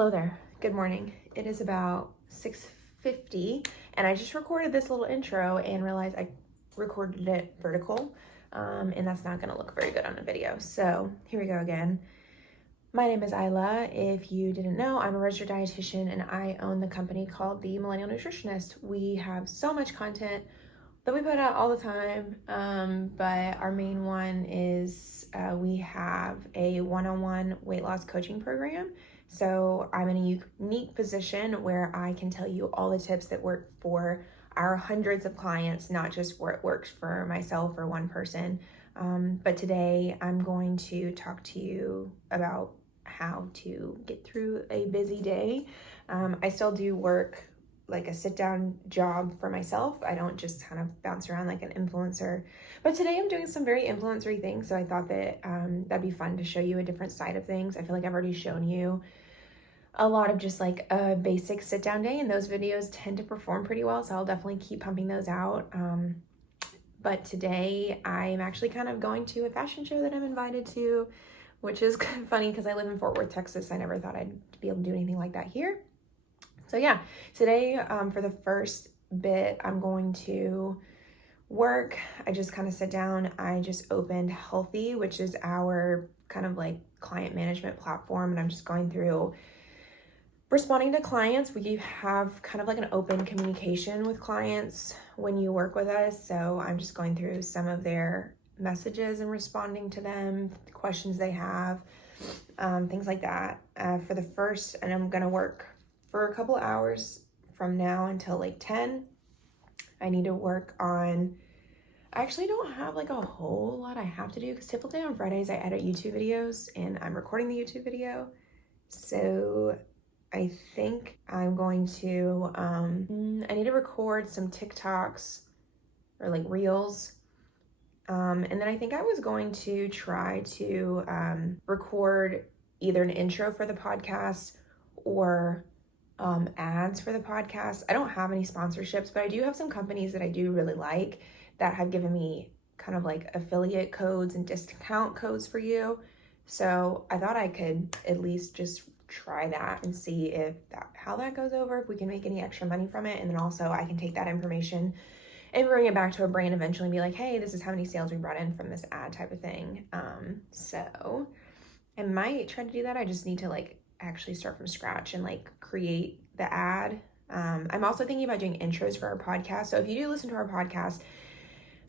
Hello there. Good morning. It is about 6:50 and I just recorded this little intro and realized I recorded it vertical and that's not going to look very good on a video. So here we go again. My name is Isla. If you didn't know, I'm a registered dietitian and I own the company called The Millennial Nutritionist. We have so much content that we put out all the time, but our main one is we have a one-on-one weight loss coaching program. So I'm in a unique position where I can tell you all the tips that work for our hundreds of clients, not just where it works for myself or one person. But today I'm going to talk to you about how to get through a busy day. I still do work like a sit-down job for myself. I don't just kind of bounce around like an influencer. But today I'm doing some very influencery things, so I thought that that'd be fun to show you a different side of things. I feel like I've already shown you a lot of just like a basic sit-down day, and those videos tend to perform pretty well, so I'll definitely keep pumping those out. But today I'm actually kind of going to a fashion show that I'm invited to, which is kind of funny because I live in Fort Worth, Texas. I never thought I'd be able to do anything like that here. So yeah, today for the first bit, I'm going to work. I just kind of sit down. I just opened Healthy, which is our kind of like client management platform. And I'm just going through responding to clients. We have kind of like an open communication with clients when you work with us. So I'm just going through some of their messages and responding to them, the questions they have, things like that for the first, and I'm going to work for a couple hours from now until like 10. I need to work on, I actually don't have like a whole lot I have to do because typically on Fridays I edit YouTube videos and I'm recording the YouTube video. So I think I'm going to, I need to record some TikToks or like reels. And then I think I was going to try to record either an intro for the podcast or ads for the podcast. I don't have any sponsorships, but I do have some companies that I do really like that have given me kind of like affiliate codes and discount codes for you. So I thought I could at least just try that and see how that goes over, if we can make any extra money from it. And then also I can take that information and bring it back to a brand eventually and be like, hey, this is how many sales we brought in from this ad type of thing. So I might try to do that. I just need to like actually start from scratch and like create the ad. I'm also thinking about doing intros for our podcast. So if you do listen to our podcast,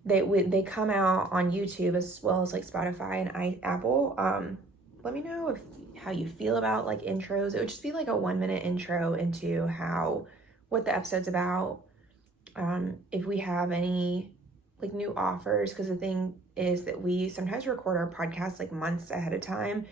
they come out on YouTube as well as like Spotify and Apple. Let me know how you feel about like intros. It would just be like a 1-minute intro into what the episode's about. If we have any like new offers, because the thing is that we sometimes record our podcast like months ahead of time.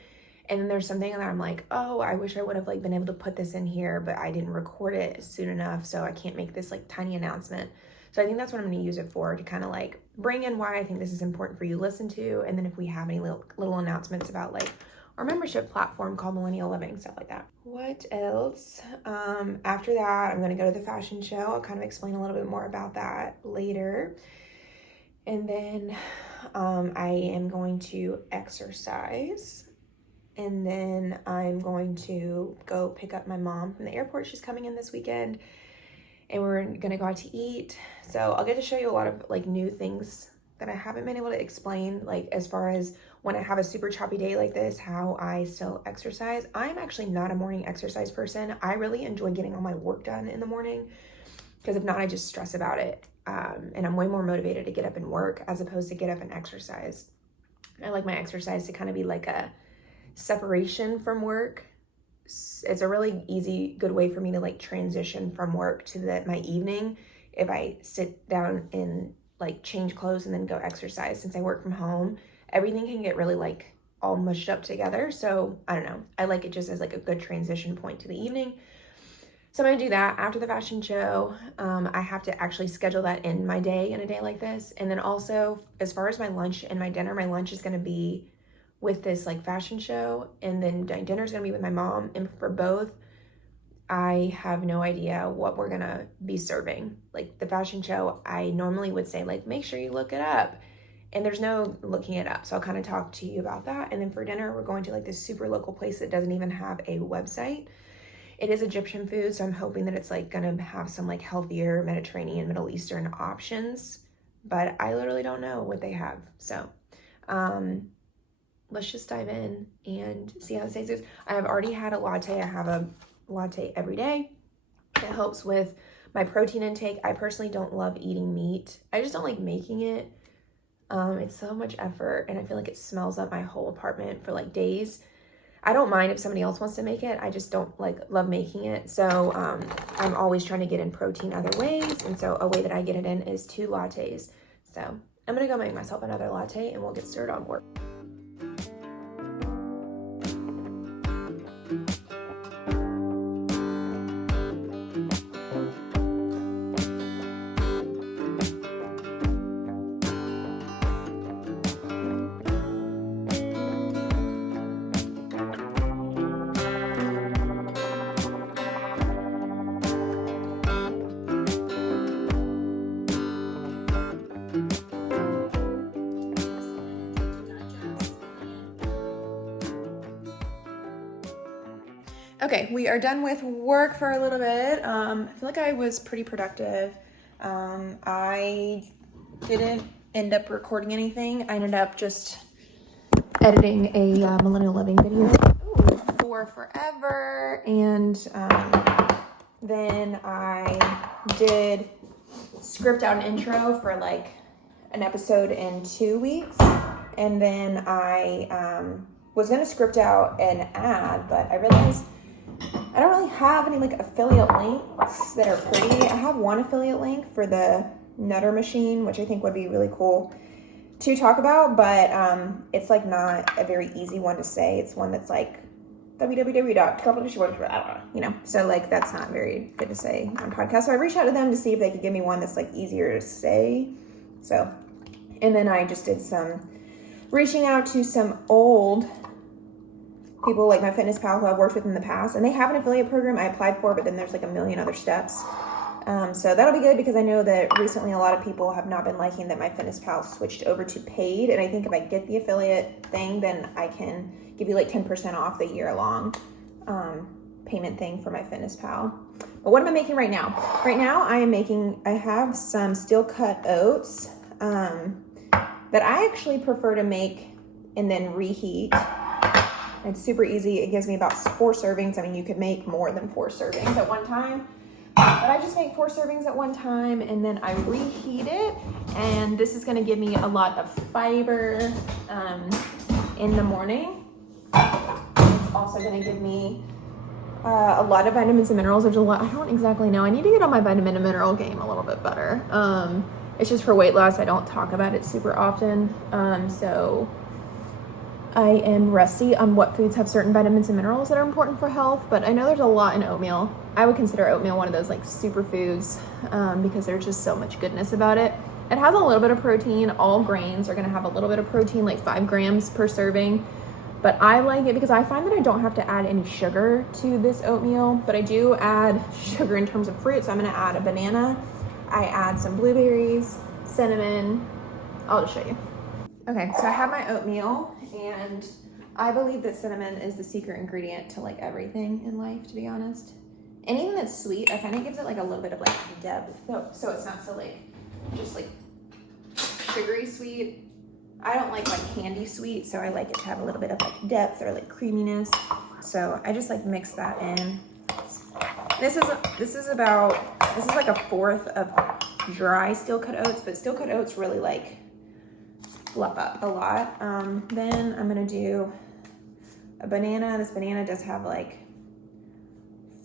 And then there's something that I'm like, oh, I wish I would have like been able to put this in here, but I didn't record it soon enough, so I can't make this like tiny announcement. So I think that's what I'm going to use it for, to kind of like bring in why I think this is important for you to listen to. And then if we have any little announcements about like our membership platform called Millennial Living, stuff like that. What else? After that, I'm going to go to the fashion show. I'll kind of explain a little bit more about that later. And then I am going to exercise. And then I'm going to go pick up my mom from the airport. She's coming in this weekend and we're gonna go out to eat. So I'll get to show you a lot of like new things that I haven't been able to explain, like as far as when I have a super choppy day like this, how I still exercise. I'm actually not a morning exercise person. I really enjoy getting all my work done in the morning, because if not, I just stress about it. And I'm way more motivated to get up and work as opposed to get up and exercise. I like my exercise to kind of be like a separation from work. It's a really easy, good way for me to like transition from work to my evening if I sit down and like change clothes and then go exercise. Since I work from home, everything can get really like all mushed up together. So I don't know, I like it just as like a good transition point to the evening. So I'm gonna do that after the fashion show. I have to actually schedule that in my day in a day like this. And then also as far as my lunch and my dinner, my lunch is gonna be with this like fashion show, and then dinner is gonna be with my mom. And for both, I have no idea what we're gonna be serving. Like the fashion show, I normally would say like, make sure you look it up. And there's no looking it up. So I'll kind of talk to you about that. And then for dinner, we're going to like this super local place that doesn't even have a website. It is Egyptian food, so I'm hoping that it's like gonna have some like healthier Mediterranean, Middle Eastern options, but I literally don't know what they have. So let's just dive in and see how this tastes. I have already had a latte. I have a latte every day. It helps with my protein intake. I personally don't love eating meat. I just don't like making it. It's so much effort, and I feel like it smells up my whole apartment for like days. I don't mind if somebody else wants to make it. I just don't love making it. So I'm always trying to get in protein other ways. And so a way that I get it in is 2 lattes. So I'm gonna go make myself another latte and we'll get started on work. Okay, we are done with work for a little bit. I feel like I was pretty productive. I didn't end up recording anything. I ended up just editing a millennial living video for forever. And then I did script out an intro for like an episode in 2 weeks. And then I was gonna script out an ad, but I realized I don't really have any like affiliate links that are pretty. I have one affiliate link for the Nutter machine, which I think would be really cool to talk about, but it's like not a very easy one to say. It's one that's like www. You know, so like that's not very good to say on podcast. So I reached out to them to see if they could give me one that's like easier to say. So, and then I just did some reaching out to some old people like my Fitness Pal who I've worked with in the past, and they have an affiliate program I applied for, but then there's like a million other steps. So that'll be good because I know that recently a lot of people have not been liking that my Fitness Pal switched over to paid, and I think if I get the affiliate thing, then I can give you like 10% off the year-long payment thing for my Fitness Pal. But what am I making right now? Right now I have some steel cut oats that I actually prefer to make and then reheat. It's super easy. It gives me about 4 servings. I mean, you could make more than 4 servings at one time, but I just make 4 servings at one time, and then I reheat it. And this is going to give me a lot of fiber in the morning. It's also going to give me a lot of vitamins and minerals. There's a lot. I don't exactly know. I need to get on my vitamin and mineral game a little bit better. It's just for weight loss. I don't talk about it super often. So I am rusty on what foods have certain vitamins and minerals that are important for health, but I know there's a lot in oatmeal. I would consider oatmeal one of those like superfoods because there's just so much goodness about it. It has a little bit of protein. All grains are going to have a little bit of protein, like 5 grams per serving. But I like it because I find that I don't have to add any sugar to this oatmeal, but I do add sugar in terms of fruit. So I'm going to add a banana. I add some blueberries, cinnamon. I'll just show you. Okay, so I have my oatmeal, and I believe that cinnamon is the secret ingredient to like everything in life, to be honest. Anything that's sweet, I kind of gives it like a little bit of like depth, so it's not so like just like sugary sweet. I don't like candy sweet, so I like it to have a little bit of like depth or like creaminess. So I just like mix that in. This is like a 1/4 of dry steel cut oats, but steel cut oats really like fluff up a lot. Then I'm gonna do a banana. This banana does have like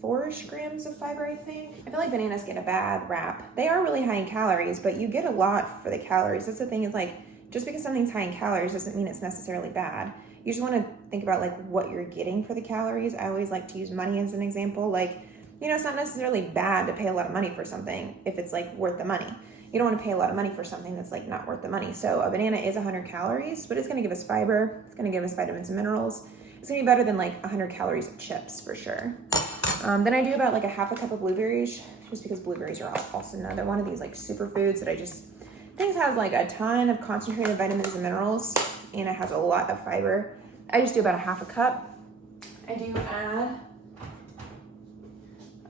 4-ish grams of fiber, I think. I feel like bananas get a bad rap. They are really high in calories, but you get a lot for the calories. That's the thing, is like, just because something's high in calories doesn't mean it's necessarily bad. You just want to think about like what you're getting for the calories. I always like to use money as an example. Like, you know, it's not necessarily bad to pay a lot of money for something if it's like worth the money. You don't want to pay a lot of money for something that's like not worth the money. So a banana is 100 calories, but it's going to give us fiber. It's going to give us vitamins and minerals. It's going to be better than like 100 calories of chips for sure. Then I do about like a 1/2 cup of blueberries, just because blueberries are also another one of these like superfoods that I just think has like a ton of concentrated vitamins and minerals, and it has a lot of fiber. I just do about a 1/2 cup. I do add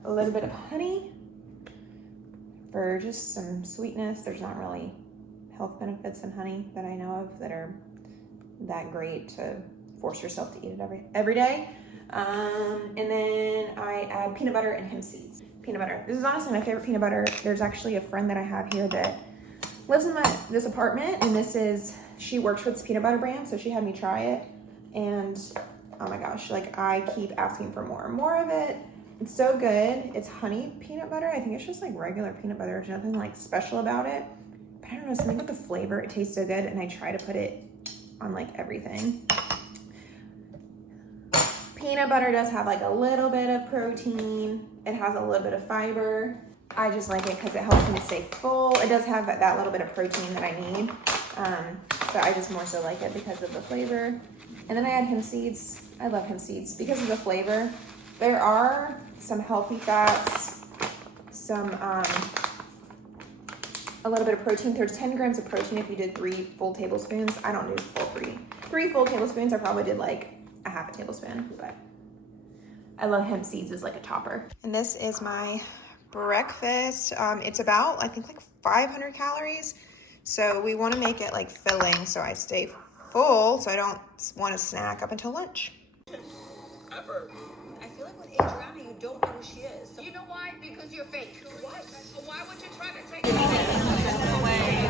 a little bit of honey for just some sweetness. There's not really health benefits in honey that I know of that are that great to force yourself to eat it every day. And then I add peanut butter and hemp seeds. Peanut butter. This is honestly my favorite peanut butter. There's actually a friend that I have here that lives in this apartment, and she works with this peanut butter brand, so she had me try it, and oh my gosh, like I keep asking for more and more of it. It's so good. It's honey peanut butter. I think it's just like regular peanut butter. There's nothing like special about it. But I don't know, something with the flavor. It tastes so good, and I try to put it on like everything. Peanut butter does have like a little bit of protein. It has a little bit of fiber. I just like it because it helps me to stay full. It does have that little bit of protein that I need. But I just more so like it because of the flavor. And then I add hemp seeds. I love hemp seeds because of the flavor. There are some healthy fats, a little bit of protein. There's 10 grams of protein if you did 3 full tablespoons. I don't do full 3. 3 full tablespoons, I probably did like a half a tablespoon, but I love hemp seeds as like a topper. And this is my breakfast. It's about, I think, like 500 calories. So we want to make it like filling so I stay full, so I don't want to snack up until lunch. Ever. I feel like with Adriana, you don't know who she is. So you know why? Because you're fake. What? So why would you try to take it away?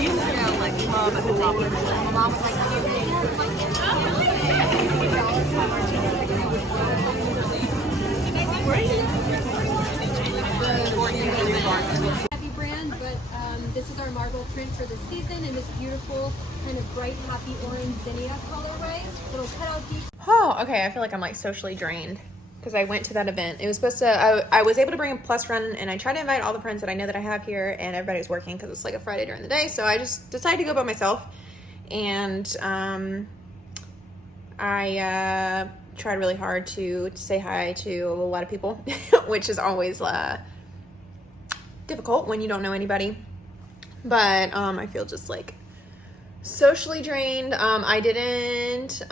You sound like mom at the top of the list. Mom was like, heavy brand, but this is our marble print for the season in this beautiful kind of bright, happy orange zinnia colorway. Little cutout piece. Oh, okay. I feel like I'm like socially drained because I went to that event. It was supposed to, I was able to bring a plus friend, and I tried to invite all the friends that I know that I have here, and everybody's working because it's like a Friday during the day. So I just decided to go by myself, and I tried really hard to say hi to a lot of people, which is always difficult when you don't know anybody. But I feel just like socially drained. I didn't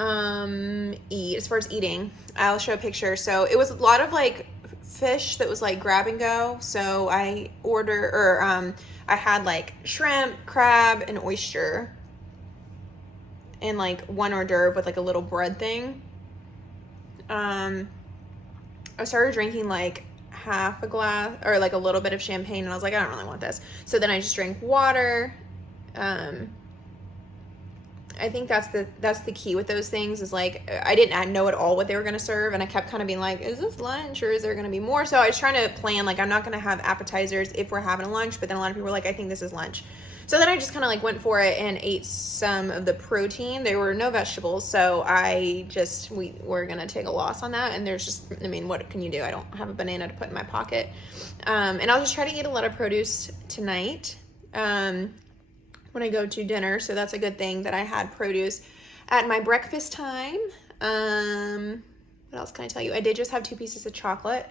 eat. As far as eating, I'll show a picture. So it was a lot of like fish that was like grab and go. So I I had like shrimp, crab, and oyster, and like one hors d'oeuvre with like a little bread thing. I started drinking like half a glass or like a little bit of champagne, and I was like, I don't really want this. So then I just drank water. I think that's the key with those things is like I didn't know at all what they were going to serve, and I kept kind of being like, is this lunch or is there going to be more? So I was trying to plan, like, I'm not going to have appetizers if we're having a lunch, but then a lot of people were like, I think this is lunch. So then I just kind of like went for it and ate some of the protein. There were no vegetables, so we were going to take a loss on that. And there's just, I mean, what can you do? I don't have a banana to put in my pocket. And I'll just try to eat a lot of produce tonight when I go to dinner. So that's a good thing that I had produce at my breakfast time. What else can I tell you? I did just have 2 pieces of chocolate,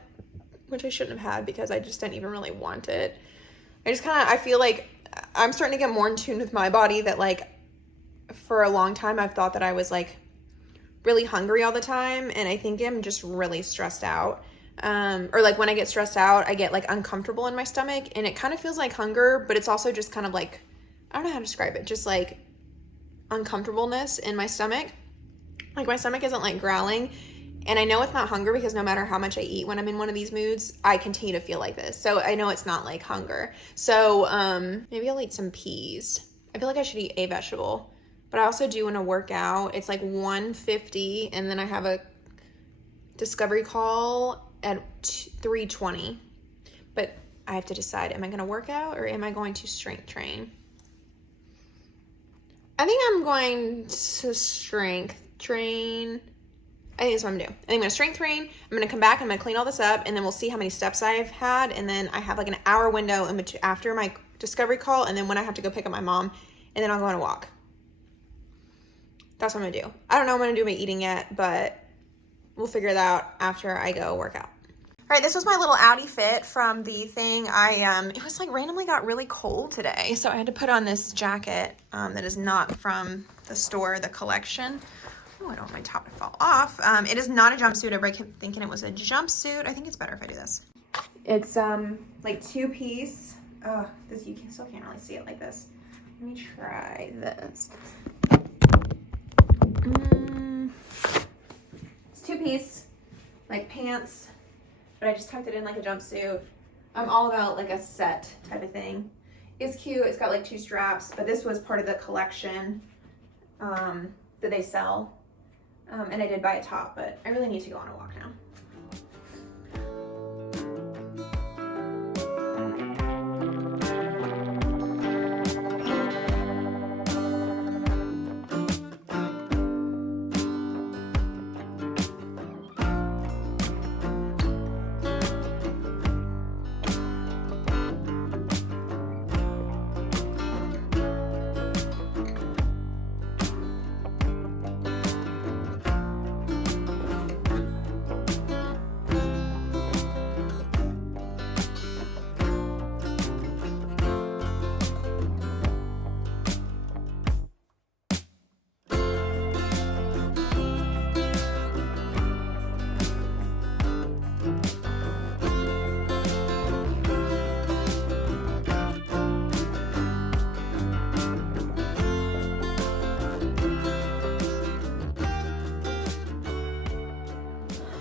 which I shouldn't have had because I just didn't even really want it. I feel like I'm starting to get more in tune with my body that like for a long time I've thought that I was like really hungry all the time, and I think I'm just really stressed out. Or like when I get stressed out, I get like uncomfortable in my stomach, and it kind of feels like hunger, but it's also just kind of like, I don't know how to describe it, just like uncomfortableness in my stomach. Like my stomach isn't like growling, and I know it's not hunger because no matter how much I eat when I'm in one of these moods, I continue to feel like this. So I know it's not like hunger. So maybe I'll eat some peas. I feel like I should eat a vegetable, but I also do want to work out. It's like 1:50, and then I have a discovery call at 3:20. But I have to decide, am I going to work out or am I going to strength train? I think I'm going to strength train. I think that's what I'm gonna do. I think I'm gonna strength train. I'm gonna come back, I'm gonna clean all this up, and then we'll see how many steps I've had. And then I have like an hour window in between after my discovery call, and then when I have to go pick up my mom, and then I'll go on a walk. That's what I'm gonna do. I don't know what I'm gonna do about eating yet, but we'll figure it out after I go work out. All right, this was my little outie fit from the thing. It was like randomly got really cold today, so I had to put on this jacket that is not from the store, the collection. Oh, I don't want my top to fall off. It is not a jumpsuit. Everybody kept thinking it was a jumpsuit. I think it's better if I do this. It's like 2-piece. Oh, this still can't really see it like this. Let me try this. It's 2-piece, like pants, but I just tucked it in like a jumpsuit. I'm all about like a set type of thing. It's cute. It's got like 2 straps, but this was part of the collection that they sell. And I did buy a top, but I really need to go on a walk now.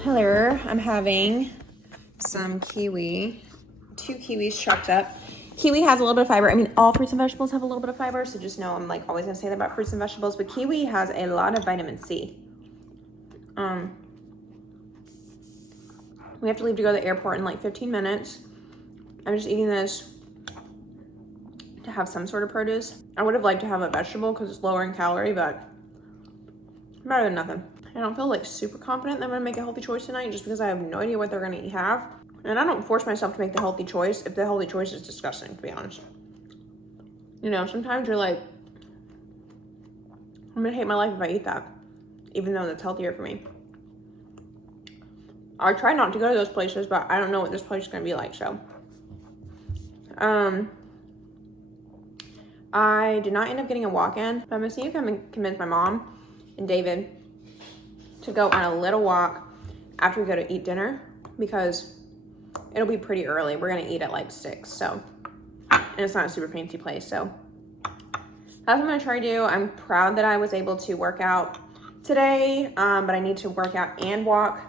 Hello, I'm having some kiwi, 2 kiwis chopped up. Kiwi has a little bit of fiber. I mean, all fruits and vegetables have a little bit of fiber, so just know I'm like always gonna say that about fruits and vegetables, but kiwi has a lot of vitamin C. We have to leave to go to the airport in like 15 minutes. I'm just eating this to have some sort of produce. I would have liked to have a vegetable because it's lower in calorie, but better than nothing. I don't feel like super confident that I'm gonna make a healthy choice tonight just because I have no idea what they're gonna have. And I don't force myself to make the healthy choice if the healthy choice is disgusting, to be honest. You know, sometimes you're like, I'm gonna hate my life if I eat that, even though that's healthier for me. I try not to go to those places, but I don't know what this place is gonna be like, so. I did not end up getting a walk-in, but I'm gonna see if I can convince my mom and David to go on a little walk after we go to eat dinner because it'll be pretty early. We're gonna eat at like 6, so, and it's not a super fancy place, so that's what I'm gonna try to do. I'm proud that I was able to work out today, but I need to work out and walk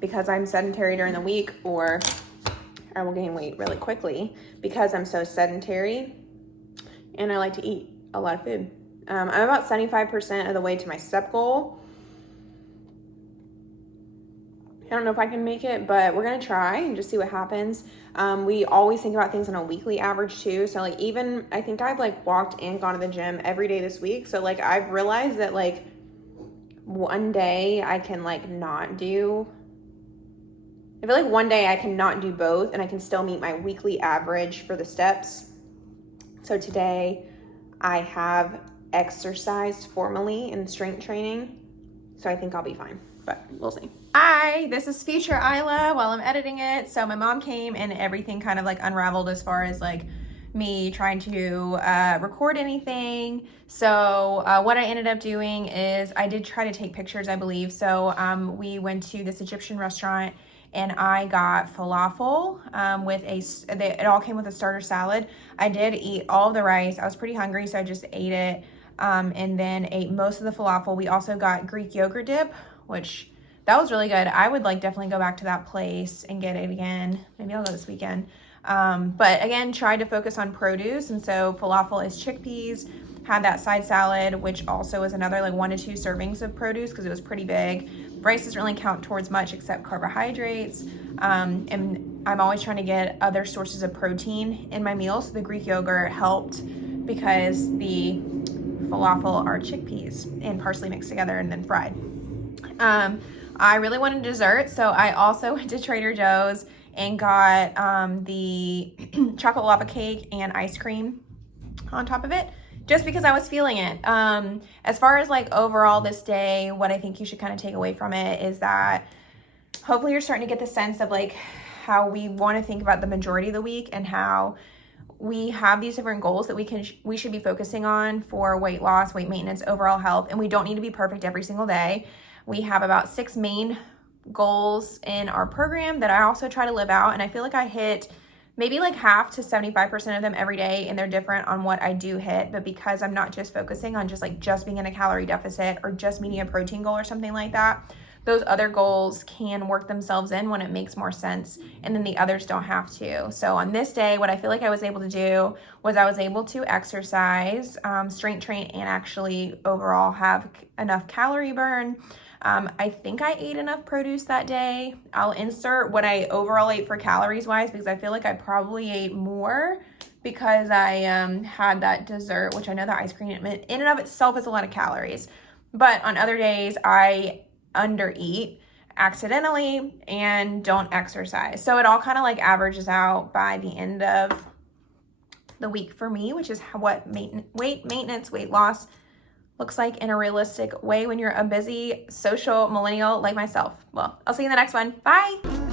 because I'm sedentary during the week, or I will gain weight really quickly because I'm so sedentary and I like to eat a lot of food. I'm about 75% of the way to my step goal. I don't know if I can make it, but we're gonna try and just see what happens. We always think about things on a weekly average too. So like even, I think I've like walked and gone to the gym every day this week. So like I've realized that like one day I can like not do, I feel like one day I can not do both and I can still meet my weekly average for the steps. So today I have exercised formally in strength training. So I think I'll be fine, but we'll see. Hi, this is future Isla while I'm editing it. So my mom came and everything kind of like unraveled as far as like me trying to record anything. So what I ended up doing is I did try to take pictures, I believe. So we went to this Egyptian restaurant and I got falafel with it all came with a starter salad. I did eat all of the rice. I was pretty hungry, so I just ate it and then ate most of the falafel. We also got Greek yogurt dip, which that was really good. I would like definitely go back to that place and get it again. Maybe I'll go this weekend. But again, tried to focus on produce. And so falafel is chickpeas, had that side salad, which also is another like 1 to 2 servings of produce because it was pretty big. Rice doesn't really count towards much except carbohydrates. And I'm always trying to get other sources of protein in my meals. So the Greek yogurt helped because the falafel are chickpeas and parsley mixed together and then fried. I really wanted dessert, so I also went to Trader Joe's and got the chocolate lava cake and ice cream on top of it, just because I was feeling it. As far as like overall this day, what I think you should kind of take away from it is that hopefully you're starting to get the sense of like how we want to think about the majority of the week and how we have these different goals that we should be focusing on for weight loss, weight maintenance, overall health, and we don't need to be perfect every single day. We have about 6 main goals in our program that I also try to live out, and I feel like I hit maybe like half to 75% of them every day, and they're different on what I do hit. But because I'm not just focusing on just being in a calorie deficit or just meeting a protein goal or something like that, those other goals can work themselves in when it makes more sense, and then the others don't have to. So on this day, what I feel like I was able to do was I was able to exercise, strength train, and actually overall have enough calorie burn. I think I ate enough produce that day. I'll insert what I overall ate for calories wise, because I feel like I probably ate more because I had that dessert, which I know the ice cream in and of itself is a lot of calories. But on other days, I undereat accidentally and don't exercise. So it all kind of like averages out by the end of the week for me, which is what weight maintenance, weight loss looks like in a realistic way when you're a busy social millennial like myself. Well, I'll see you in the next one. Bye.